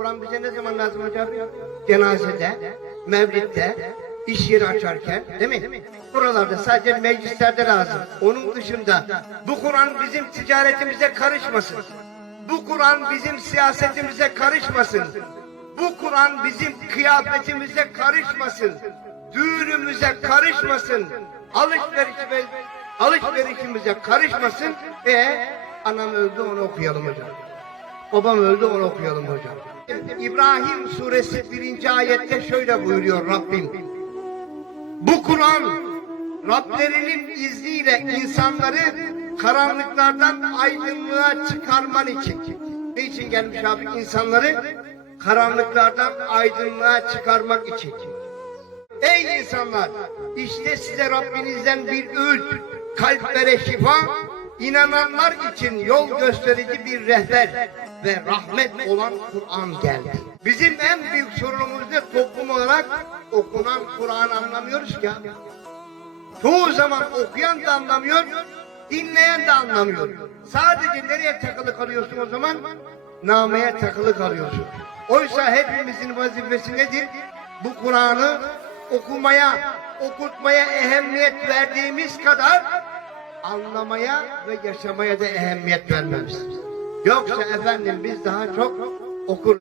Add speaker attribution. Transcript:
Speaker 1: Kur'an bize ne zaman lazım hocam? Cenazede, mevlidde, iş yeri açarken değil mi? Buralarda sadece meclislerde lazım. Onun dışında bu Kur'an bizim ticaretimize karışmasın. Bu Kur'an bizim siyasetimize karışmasın. Bu Kur'an bizim kıyafetimize karışmasın. Düğünümüze karışmasın. Alışverişimize, alışverişimize karışmasın. E anam öldü onu okuyalım hocam. Babam öldü onu okuyalım hocam. İbrahim suresi birinci ayette şöyle buyuruyor Rabbim. Bu Kur'an Rablerinin izniyle insanları karanlıklardan aydınlığa çıkarman için. Ne için gelmiş abi? İnsanları karanlıklardan aydınlığa çıkarmak için. Ey insanlar! işte size Rabbinizden bir öğüt, kalplere şifa, inananlar için yol gösterici bir rehber ve rahmet olan Kur'an geldi. Bizim en büyük sorunumuz ne toplum olarak? Okunan Kur'an anlamıyoruz ki abi. Çoğu zaman okuyan da anlamıyor, dinleyen de anlamıyor. Sadece nereye takılı kalıyorsun o zaman? Nameye takılı kalıyorsun. Oysa hepimizin vazifesi nedir? Bu Kur'an'ı okumaya, okutmaya ehemmiyet verdiğimiz kadar anlamaya ve yaşamaya da ehemmiyet vermemiz. Yoksa efendim biz daha çok okur